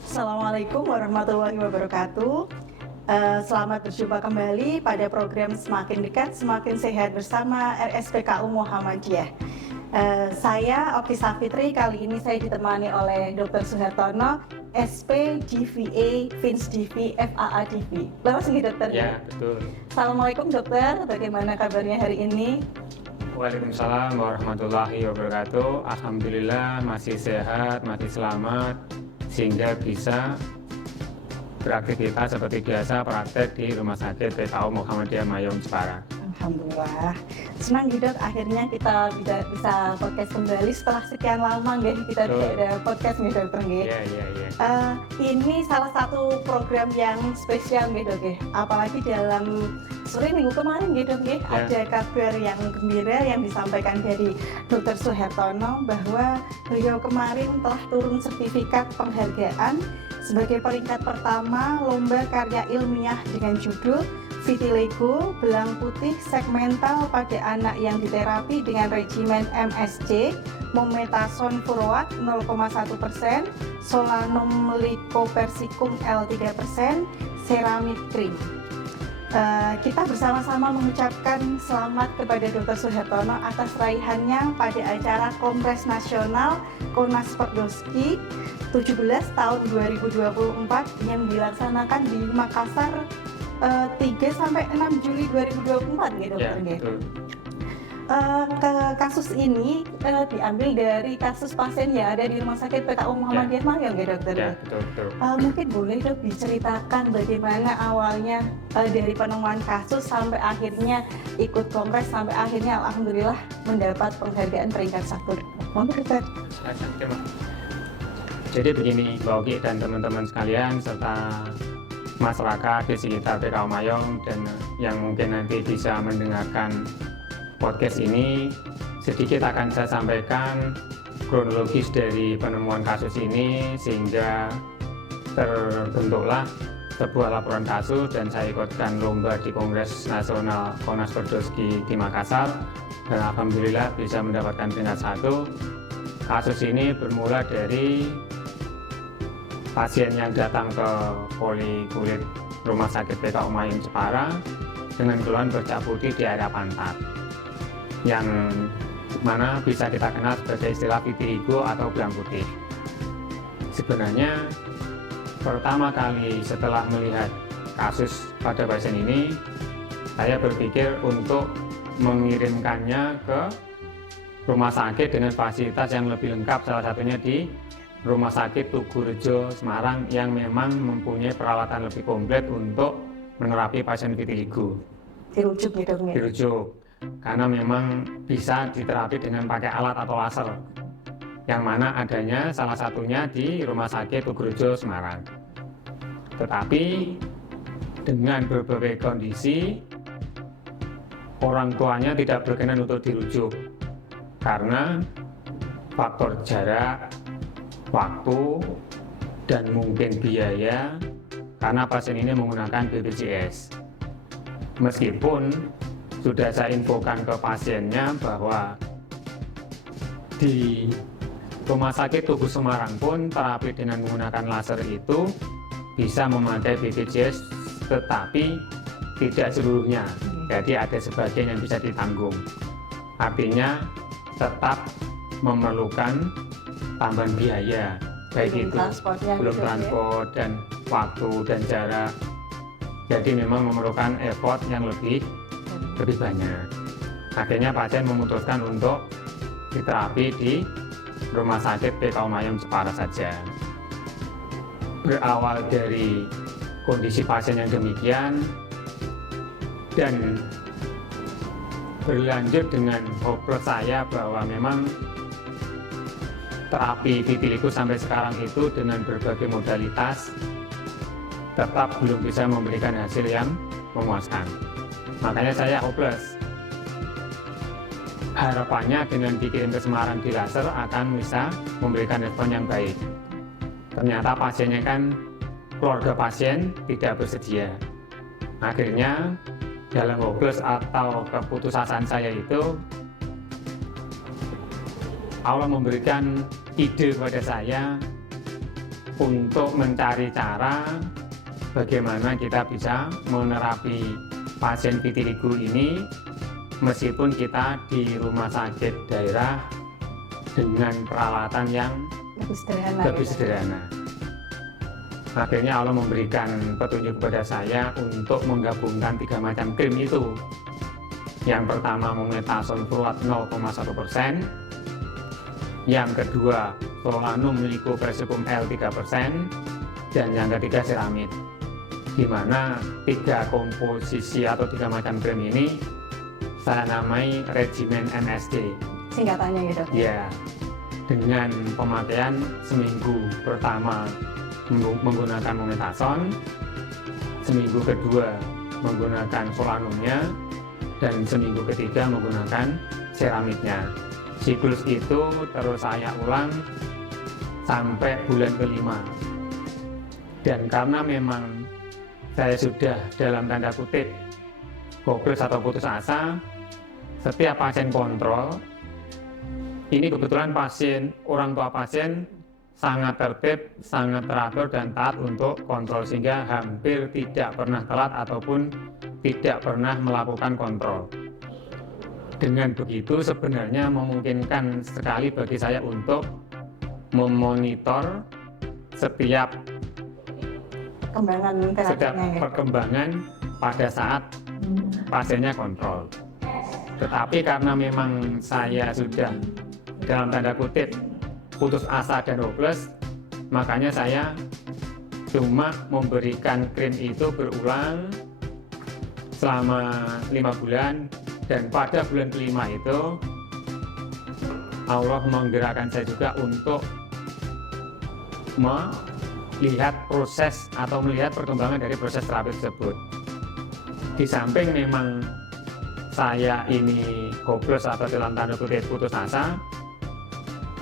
Assalamualaikum warahmatullahi wabarakatuh. Selamat berjumpa kembali pada program Semakin Dekat, Semakin Sehat bersama RSPKU Muhammadiyah. Saya Okti Safitri, kali ini saya ditemani oleh Dr. Suhartono, SP, DVA, Fins DV, FAA DV. Lepas nih dokter? Ya, betul. Assalamualaikum dokter, bagaimana kabarnya hari ini? Waalaikumsalam warahmatullahi wabarakatuh. Alhamdulillah masih sehat, masih selamat, sehingga bisa beraktivitas seperti biasa praktek di Rumah Sakit PKU Muhammadiyah Mayong Jepara. Alhamdulillah, senang dok akhirnya kita bisa podcast kembali setelah sekian lama kita tidak ada podcast nih dokter nggih. Iya. Ini salah satu program yang spesial dok apalagi dalam sore minggu kemarin dok ada kabar yang gembira yang disampaikan dari Dr. Suhartono bahwa beliau kemarin telah turun sertifikat penghargaan sebagai peringkat pertama lomba karya ilmiah dengan judul Vitiligo, belang putih segmental pada anak yang diterapi dengan regimen MSC, mometasone furoat 0,1%, solanum lycopersicum L3%, ceramide cream. Kita bersama-sama mengucapkan selamat kepada Dr. Suhartono atas raihannya pada acara Kongres Nasional Konas Perdosky 17 tahun 2024 yang dilaksanakan di Makassar 3-6 Juli 2024 gitu ya, betul. Kasus ini diambil dari kasus pasien yang ada di Rumah Sakit PKU Muhammadiyah Mayong ya dokter? Ya, betul. Mungkin boleh dok diceritakan bagaimana awalnya dari penemuan kasus sampai akhirnya ikut kongres sampai akhirnya alhamdulillah mendapat penghargaan peringkat 1. Monggo dokter. Jadi begini, Mbak Oki dan teman-teman sekalian serta masyarakat di sekitar PKU Mayong dan yang mungkin nanti bisa mendengarkan podcast ini, sedikit akan saya sampaikan kronologis dari penemuan kasus ini sehingga terbentuklah sebuah laporan kasus dan saya ikutkan lomba di Kongres Nasional Konas Perdosky di Makassar dan alhamdulillah bisa mendapatkan peringkat 1. Kasus ini bermula dari pasien yang datang ke polikulit Rumah Sakit PKU Mayong Jepara dengan keluhan bercak putih di area pantat yang mana bisa kita kenal sebagai istilah vitiligo atau belang putih. Sebenarnya pertama kali setelah melihat kasus pada pasien ini, saya berpikir untuk mengirimkannya ke rumah sakit dengan fasilitas yang lebih lengkap, salah satunya di Rumah Sakit Tugu Rejo Semarang yang memang mempunyai peralatan lebih komplit untuk menerapi pasien vitiligo. Dirujuk gitu ya? Dirujuk, karena memang bisa diterapi dengan pakai alat atau laser, yang mana adanya salah satunya di Rumah Sakit Tugu Rejo Semarang. Tetapi dengan berbagai kondisi, orang tuanya tidak berkenan untuk dirujuk karena faktor jarak, waktu, dan mungkin biaya karena pasien ini menggunakan BPJS. Meskipun sudah saya infokan ke pasiennya bahwa di Rumah Sakit Tugu Semarang pun terapi dengan menggunakan laser itu bisa memakai BPJS, tetapi tidak seluruhnya. Jadi ada sebagian yang bisa ditanggung. Artinya tetap memerlukan tambahan biaya, baik itu belum transport dan waktu dan jarak. Jadi memang memerlukan effort yang lebih banyak. Akhirnya pasien memutuskan untuk diterapi di Rumah Sakit PKU Mayong Jepara saja. Berawal dari kondisi pasien yang demikian dan berlanjut dengan hopeless saya bahwa memang terapi vitiligo sampai sekarang itu dengan berbagai modalitas tetap belum bisa memberikan hasil yang memuaskan. Makanya saya hopeless. Harapannya dengan dikirim ke Semarang di laser akan bisa memberikan respon yang baik. Ternyata pasiennya kan keluarga pasien tidak bersedia. Akhirnya dalam hopeless atau keputusasaan saya itu Allah memberikan ide kepada saya untuk mencari cara bagaimana kita bisa menerapi pasien vitiligo ini meskipun kita di rumah sakit daerah dengan peralatan yang lebih sederhana. Akhirnya Allah memberikan petunjuk kepada saya untuk menggabungkan 3 macam krim itu. Yang pertama mometasone furat 0,1%, yang kedua solanum lycophyllum L 3%, dan yang ketiga ceramid. Di mana 3 komposisi atau 3 macam krim ini saya namai regimen MSD. Singkatannya gitu. Ya, dengan pemakaian seminggu pertama menggunakan mometasone, seminggu kedua menggunakan solanumnya, dan seminggu ketiga menggunakan ceramidnya. Siklus itu terus saya ulang sampai bulan ke-5. Dan karena memang saya sudah dalam tanda kutip hopeless atau putus asa, setiap pasien kontrol, ini kebetulan orang tua pasien sangat tertib, sangat teratur dan taat untuk kontrol, sehingga hampir tidak pernah telat ataupun tidak pernah melakukan kontrol. Dengan begitu sebenarnya memungkinkan sekali bagi saya untuk memonitor setiap perkembangan pada saat pasiennya kontrol. Tetapi karena memang saya sudah dalam tanda kutip putus asa dan hopeless, makanya saya cuma memberikan krim itu berulang selama 5 bulan, dan pada bulan ke-5 itu Allah menggerakkan saya juga untuk melihat proses atau melihat perkembangan dari proses terapi tersebut. Di samping memang saya ini hopeless atau dalam tanda kutip putus asa,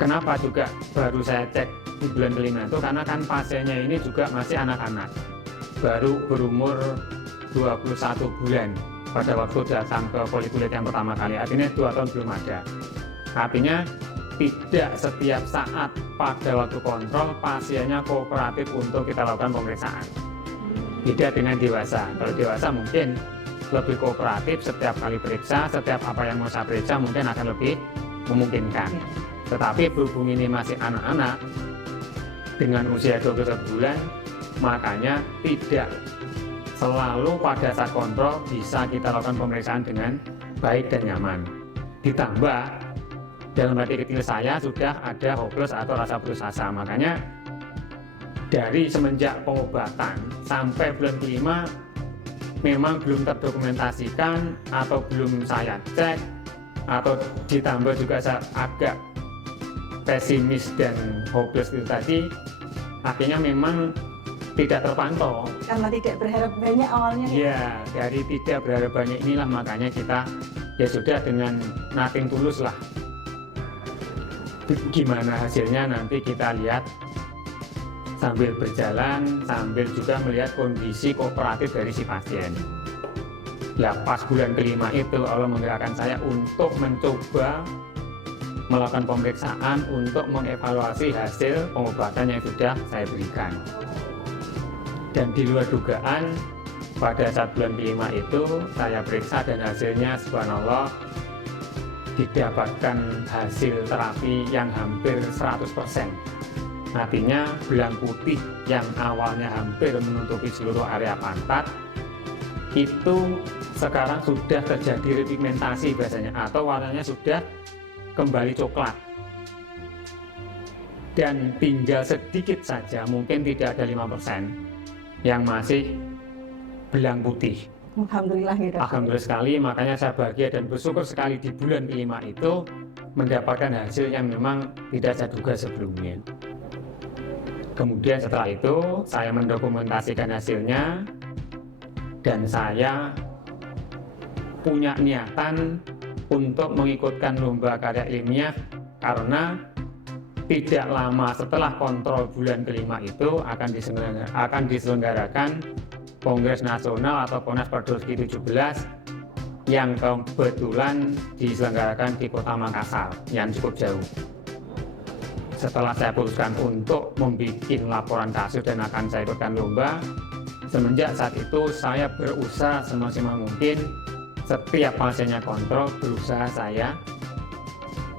kenapa juga baru saya cek di bulan ke-5 itu, karena kan pasiennya ini juga masih anak-anak, baru berumur 21 bulan pada waktu datang ke polikulit yang pertama kali, artinya 2 tahun belum ada. Artinya tidak setiap saat pada waktu kontrol pasiennya kooperatif untuk kita lakukan pemeriksaan. Beda dengan dewasa. Kalau dewasa mungkin lebih kooperatif, setiap kali periksa, setiap apa yang mau saya periksa mungkin akan lebih memungkinkan. Tetapi berhubung ini masih anak-anak dengan usia 21 bulan, makanya tidak selalu pada saat kontrol bisa kita lakukan pemeriksaan dengan baik dan nyaman. Ditambah dalam hati kecil saya sudah ada hopeless atau rasa putus asa, makanya dari semenjak pengobatan sampai bulan ke-5 memang belum terdokumentasikan atau belum saya cek, atau ditambah juga saya agak pesimis dan hopeless itu tadi, akhirnya memang tidak terpantau. Karena tidak berharap banyak awalnya. Ya, dari tidak berharap banyak inilah makanya kita ya sudah dengan nothing tulus lah. Gimana hasilnya nanti kita lihat sambil berjalan, sambil juga melihat kondisi kooperatif dari si pasien. Ya pas bulan ke-5 itu Allah menggerakkan saya untuk mencoba melakukan pemeriksaan untuk mengevaluasi hasil pengobatan yang sudah saya berikan. Dan di luar dugaan pada saat bulan ke-5 itu saya periksa dan hasilnya subhanallah didapatkan hasil terapi yang hampir 100%. Artinya belang putih yang awalnya hampir menutupi seluruh area pantat itu sekarang sudah terjadi repigmentasi biasanya, atau warnanya sudah kembali coklat, dan tinggal sedikit saja, mungkin tidak ada 5% yang masih belang putih. Alhamdulillah gitu. Alhamdulillah sekali, makanya saya bahagia dan bersyukur sekali di bulan ke-5 itu mendapatkan hasil yang memang tidak saya duga sebelumnya. Kemudian setelah itu saya mendokumentasikan hasilnya dan saya punya niatan untuk mengikutkan lomba karya ilmiah, karena tidak lama setelah kontrol bulan ke-5 itu akan diselenggarakan Kongres Nasional atau KONAS Pardorski 17 yang kebetulan diselenggarakan di Kota Makassar yang cukup jauh. setelah saya putuskan untuk membuat laporan kasus dan akan saya ikutkan lomba, semenjak saat itu saya berusaha semaksimal mungkin setiap pasiennya kontrol, berusaha saya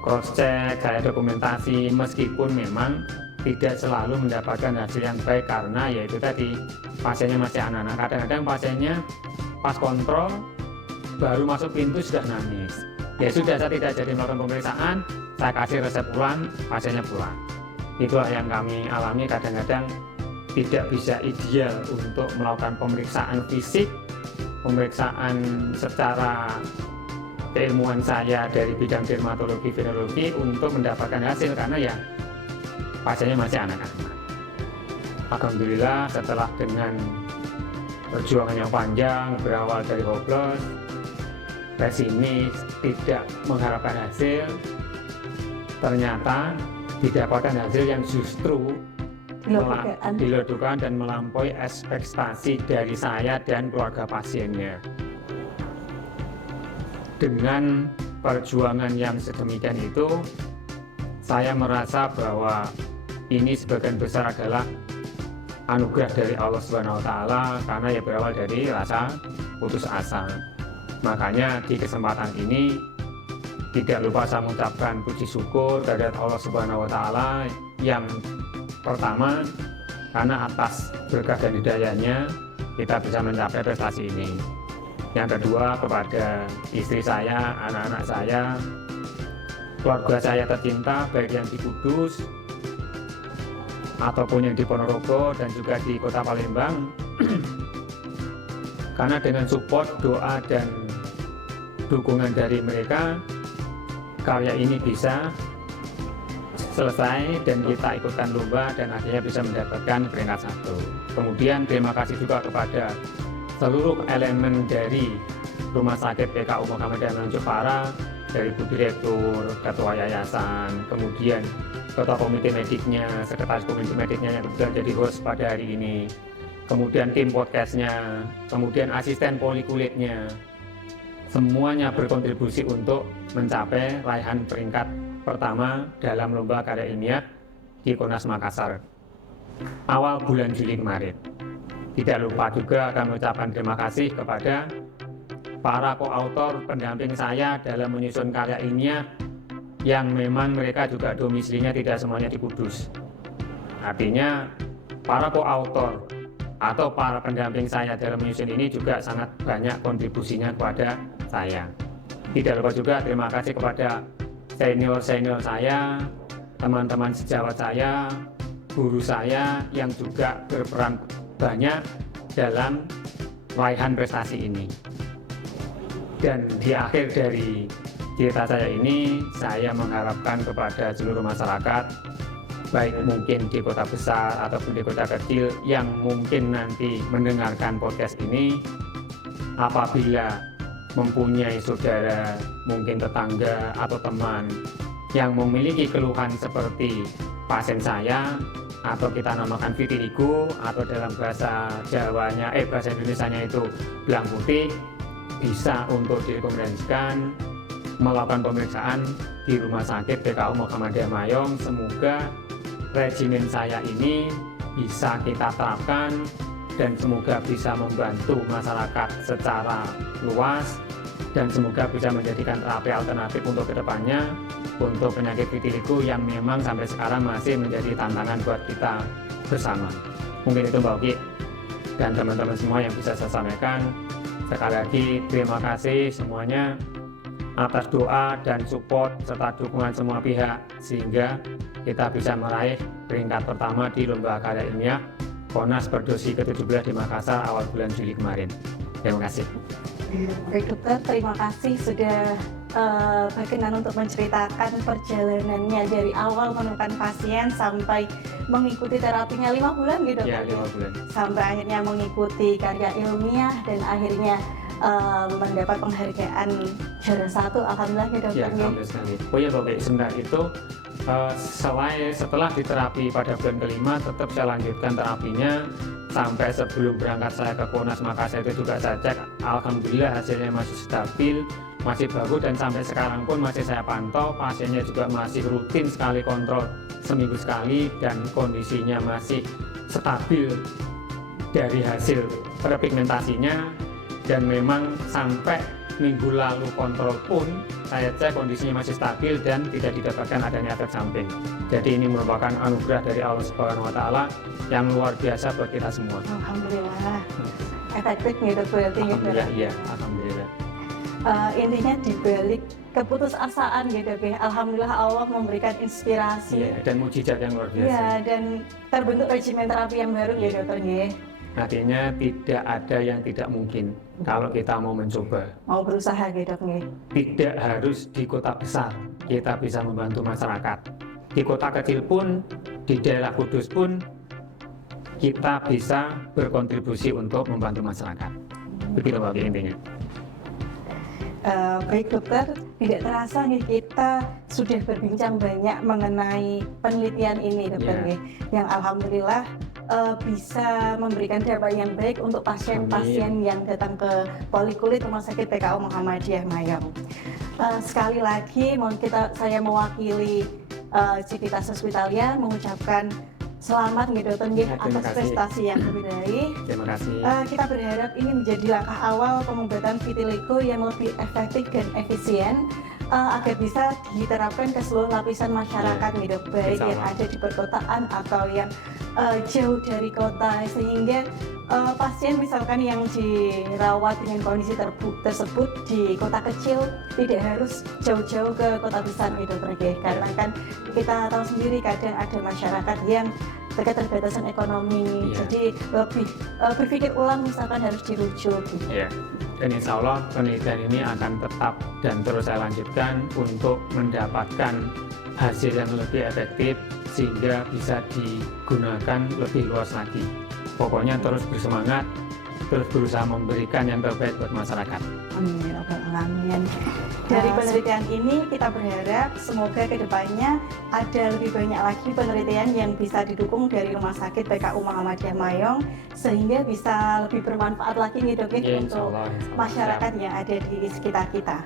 cross check, saya dokumentasi, meskipun memang tidak selalu mendapatkan hasil yang baik karena yaitu tadi pasiennya masih anak-anak. Kadang-kadang pasiennya pas kontrol baru masuk pintu sudah nangis. Ya sudah, saya tidak jadi melakukan pemeriksaan, saya kasih resep pulang, pasiennya pulang. Itulah yang kami alami. Kadang-kadang tidak bisa ideal untuk melakukan pemeriksaan fisik, pemeriksaan secara keilmuan saya dari bidang dermatologi, venerologi untuk mendapatkan hasil karena ya pasiennya masih anak-anak. Alhamdulillah setelah dengan perjuangan yang panjang, berawal dari hopeless, pesimis, tidak mengharapkan hasil, ternyata didapatkan hasil yang justru diledukan dan melampaui ekspektasi dari saya dan keluarga pasiennya. Dengan perjuangan yang sedemikian itu, saya merasa bahwa ini sebagian besar adalah anugerah dari Allah Subhanahu wa Ta'ala, karena ya berawal dari rasa putus asa. Makanya di kesempatan ini tidak lupa saya mengucapkan puji syukur kehadirat Allah Subhanahu wa Ta'ala yang pertama, karena atas berkah dan hidayahnya kita bisa mencapai prestasi ini. Yang kedua, kepada istri saya, anak-anak saya, keluarga saya tercinta, baik yang di Kudus ataupun yang di Ponorogo dan juga di Kota Palembang. Karena dengan support, doa, dan dukungan dari mereka, karya ini bisa selesai dan kita ikutkan lomba dan akhirnya bisa mendapatkan peringkat 1. Kemudian terima kasih juga kepada seluruh elemen dari Rumah Sakit PKU Muhammadiyah Jepara, dari Bu Direktur, Ketua Yayasan, kemudian Ketua Komite Mediknya, Sekretaris Komite Mediknya yang kebetulan jadi host pada hari ini, kemudian tim podcastnya, kemudian asisten polikulitnya, semuanya berkontribusi untuk mencapai raihan peringkat pertama dalam lomba karya ilmiah di Konas Makassar awal bulan Juli kemarin. Tidak lupa juga akan mengucapkan terima kasih kepada para koautor pendamping saya dalam menyusun karya ilmiah yang memang mereka juga domisilinya tidak semuanya di Kudus. Artinya para koautor atau para pendamping saya dalam menyusun ini juga sangat banyak kontribusinya kepada saya. Tidak lupa juga terima kasih kepada senior-senior saya, teman-teman sejawat saya, guru saya yang juga berperan banyak dalam raihan prestasi ini. Dan di akhir dari cerita saya ini, saya mengharapkan kepada seluruh masyarakat, baik mungkin di kota besar ataupun di kota kecil yang mungkin nanti mendengarkan podcast ini, apabila mempunyai saudara, mungkin tetangga atau teman yang memiliki keluhan seperti pasien saya, atau kita namakan vitiligo, atau dalam bahasa Jawanya, bahasa Indonesianya itu belang putih, bisa untuk direkomendasikan melakukan pemeriksaan di Rumah Sakit PKU Muhammadiyah Mayong. Semoga regimen saya ini bisa kita terapkan dan semoga bisa membantu masyarakat secara luas dan semoga bisa menjadikan terapi alternatif untuk kedepannya untuk penyakit vitiligo yang memang sampai sekarang masih menjadi tantangan buat kita bersama. Mungkin itu Mbak Oki dan teman-teman semua yang bisa saya sampaikan. Sekali lagi terima kasih semuanya atas doa dan support serta dukungan semua pihak sehingga kita bisa meraih peringkat pertama di Lomba Karya Ilmiah Konas Berdosi ke-17 di Makassar awal bulan Juli kemarin. Terima kasih. Baik dokter, terima kasih sudah berkenan untuk menceritakan perjalanannya dari awal menemukan pasien sampai mengikuti terapinya 5 bulan gitu. Ya, 5 bulan. Sampai akhirnya mengikuti karya ilmiah dan akhirnya mendapat penghargaan juara 1. Alhamdulillah ya dokter. Ya, alhamdulillah sekali. Oh ya Bapak, sebentar itu setelah diterapi pada bulan kelima tetap saya lanjutkan terapinya sampai sebelum berangkat saya ke Konas Makassar itu juga saya cek, alhamdulillah hasilnya masih stabil masih bagus dan sampai sekarang pun masih saya pantau, pasiennya juga masih rutin sekali kontrol seminggu sekali dan kondisinya masih stabil dari hasil repigmentasinya, dan memang sampai minggu lalu kontrol pun saya cek kondisinya masih stabil dan tidak didapatkan adanya efek samping. Jadi ini merupakan anugerah dari Allah Subhanahu wa taala yang luar biasa buat kita semua. Alhamdulillah. Efektif nih dok berarti. Alhamdulillah, iya, alhamdulillah. Intinya dibalik keputusasaan gitu ya, alhamdulillah Allah memberikan inspirasi. Iya, dan mujizat yang luar biasa. Iya, dan terbentuk regimen terapi yang baru ya dokter nggih. Artinya tidak ada yang tidak mungkin kalau kita mau mencoba. Mau berusaha gitu nggih. Tidak harus di kota besar kita bisa membantu masyarakat. Di kota kecil pun, di daerah Kudus pun kita bisa berkontribusi untuk membantu masyarakat. Begitu Pak intinya. Baik dokter, tidak terasa nih kita sudah berbincang banyak mengenai penelitian ini dokter Ya. nggih, yang alhamdulillah bisa memberikan dampak yang baik untuk pasien-pasien yang datang ke Polikulit Rumah Sakit PKU Muhammadiyah Mayong. Sekali lagi saya mewakili Civitas Hospitalia mengucapkan selamat nih dokter nggih Ya, terima atas kasih. prestasi yang lebih baik. Terima kasih. Kita berharap ini menjadi langkah awal pengobatan vitiligo yang lebih efektif dan efisien agar bisa diterapkan ke seluruh lapisan masyarakat nih dok, baik Insya yang Allah. ada di perkotaan atau yang jauh dari kota, sehingga pasien misalkan yang dirawat dengan kondisi tersebut di kota kecil tidak harus jauh-jauh ke kota besar nih dokter nggih. Karena kan kita tahu sendiri kadang ada masyarakat yang keterbatasan ekonomi, Iya. jadi lebih berpikir ulang misalkan harus dirujuk gitu. Ya, dan insya Allah penelitian ini akan tetap dan terus saya lanjutkan untuk mendapatkan hasil yang lebih efektif sehingga bisa digunakan lebih luas lagi. Pokoknya terus bersemangat, terus berusaha memberikan yang terbaik buat masyarakat. Amin ya rabbal alamin. Dari penelitian ini kita berharap semoga kedepannya ada lebih banyak lagi penelitian yang bisa didukung dari Rumah Sakit PKU Muhammadiyah Mayong sehingga bisa lebih bermanfaat lagi nih dok ya, Ya, insya untuk Allah. masyarakat yang ada di sekitar kita.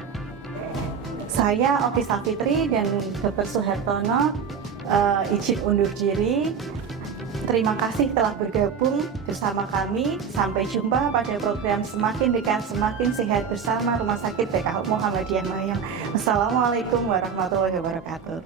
Saya Oki Safitri dan Dr. Suhartono izin undur diri. Terima kasih telah bergabung bersama kami. Sampai jumpa pada program Semakin Dekat Semakin Sehat bersama Rumah Sakit PKU Muhammadiyah Mayong. Wassalamualaikum warahmatullahi wabarakatuh.